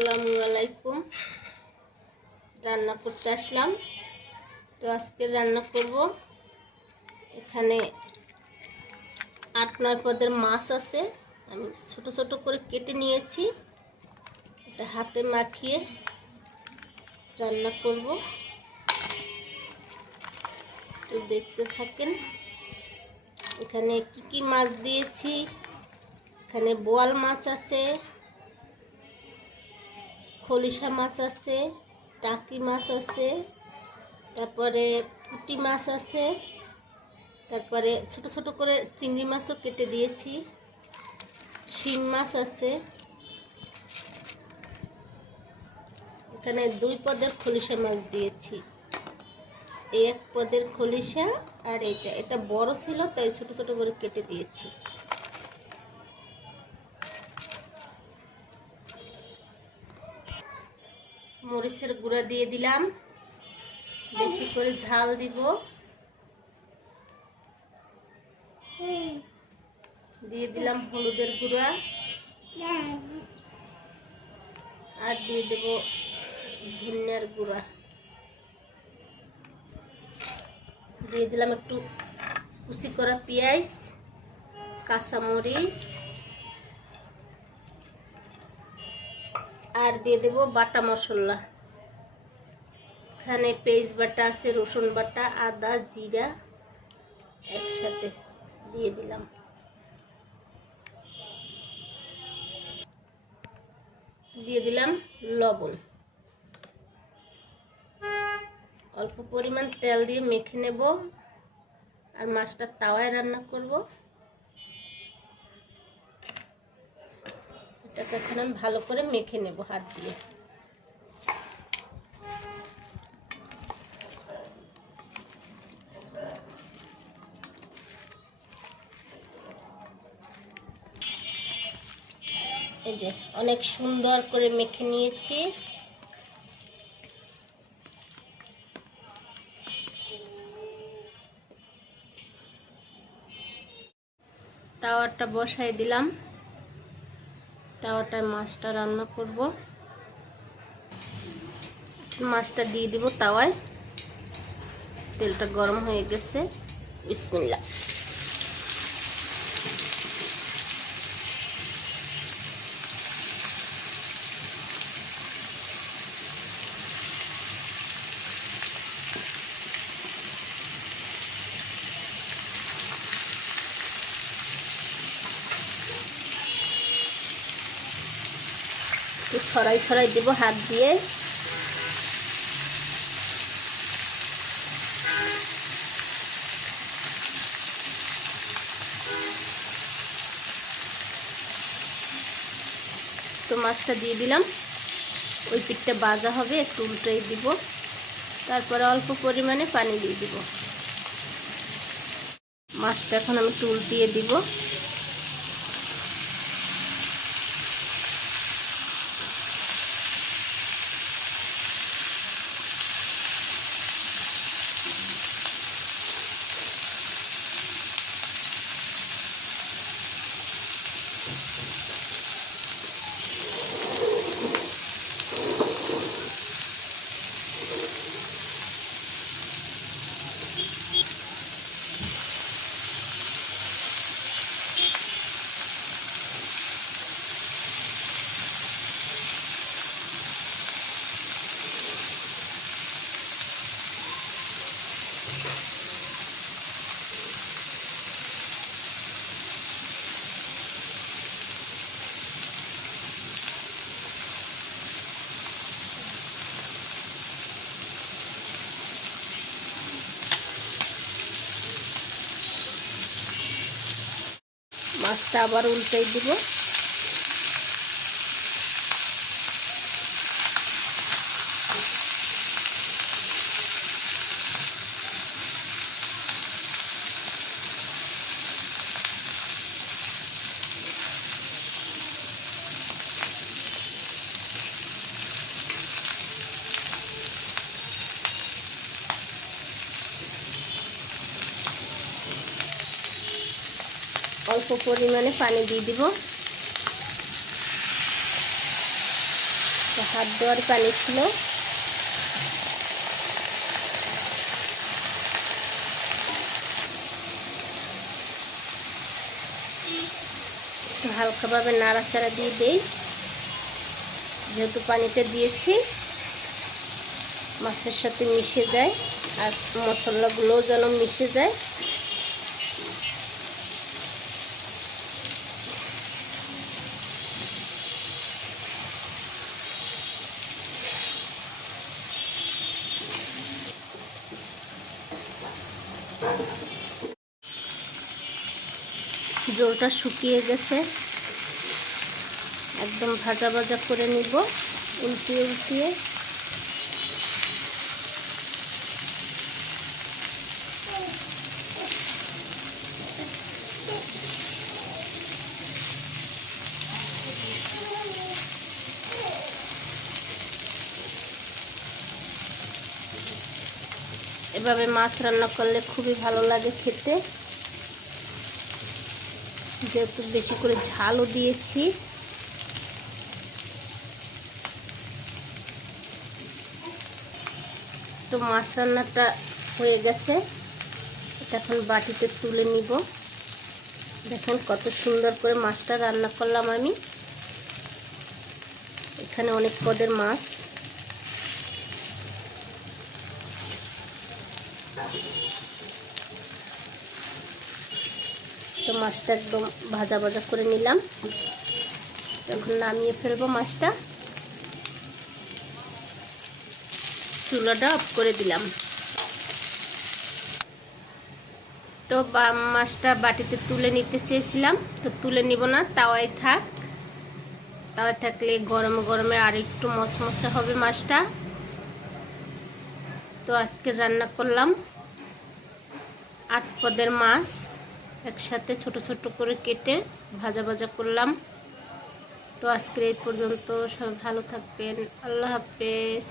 আসসালামু আলাইকুম। রান্না করতে আসলাম। তো আজকে রান্না করব, এখানে 8-9 পদের মাছ আছে। আমি ছোট ছোট করে কেটে নিয়েছি, এটা হাতে মাখিয়ে রান্না করব। তো দেখতে থাকেন। এখানে কি কি মাছ দিয়েছি, এখানে বোয়াল মাছ আছে, খলিশা মাছ আছে, টাকি মাছ আছে, তারপরে পুঁটি মাছ আছে, তারপরে ছোট ছোট করে চিংড়ি মাছও কেটে দিয়েছি, শিং মাছ আছে। এখানে 2 পদের খলিশা মাছ দিয়েছি, 1 পদের খলিশা, আর এটা বড় ছিল তাই ছোট ছোট করে কেটে দিয়েছি। মরিচের গুঁড়া দিয়ে দিলাম, বেশি করে ঝাল দিব। দিয়ে দিলাম হলুদের গুঁড়া, আর দিয়ে দেব ধনিয়ার গুঁড়া। দিয়ে দিলাম একটু কুচি করা পেঁয়াজ, কাঁচামরিচ, আর দিয়ে দেব বাটা মশলা। এখানে পেঁয়াজ বাটা আছে, রসুন বাটা, আদা, জিরা একসাথে দিয়ে দিলাম। দিয়ে দিলাম লবণ। অল্প পরিমাণ তেল দিয়ে মেখে নেব, আর মাছটা তাওয়ায় রান্না করব। এটাকে এখন আমি ভালো করে মেখে নেব হাত দিয়ে। এই যে অনেক সুন্দর করে মেখে নিয়েছি। তাওয়াটা বসাই দিলাম, তাওয়াটায় মাছটা রান্না করব। মাছটা দিয়ে দিব তাওয়ায়, তেলটা গরম হয়ে গেছে। বিসমিল্লাহ। ছড়াই ছড়াই দেব হাত দিয়ে। তো মাছটা দিয়ে দিলাম, ওই পিঠটা ভাজা হবে, একটু উল্টাই দিব, তারপরে অল্প পরিমাণে পানি দিয়ে দিব। মাছটা এখন আমি একটু উল্টিয়ে দিব। মাছটা আবার উল্টাই দিব। অল্প পরিমাণে পানি দিয়ে দিব, হাত ধোয়ার পানি ছিল। হালকাভাবে নাড়াচাড়া দিয়ে দেই, যেহেতু পানিতে দিয়েছি মাছের সাথে মিশে যায় আর মশলাগুলো যেন মিশে যায়। ঝোলটা শুকিয়ে গেছে, একদম ভাজা ভাজা করে নিব উল্টিয়ে উল্টিয়ে। এভাবে মাছ রান্না করলে খুবই ভালো লাগে খেতে, যেহেতু বেশি করে ঝালও দিয়েছি। তো মাছ রান্নাটা হয়ে গেছে, এটা এখন বাটিতে তুলে নিব। দেখেন কত সুন্দর করে মাছটা রান্না করলাম আমি। এখানে অনেক পদের মাছ। তো মাছটা একদম ভাজা ভাজা করে নিলাম, এখন নামিয়ে ফেলবো মাছটা। চুলাটা অফ করে দিলাম। তো মাছটা বাটিতে তুলে নিতে চেয়েছিলাম, তো তুলে নিব না, তাওয়ায় থাক। তাওয়ায় থাকলে গরমে গরমে আর একটু মচমচা হবে মাছটা। তো আজকে রান্না করলাম 8 পদের মাছ, একসাথে ছোট ছোট করে কেটে ভাজা ভাজা করলাম। তো আজকে এই পর্যন্ত, সবাই ভালো থাকবেন, আল্লাহ হাফেজ।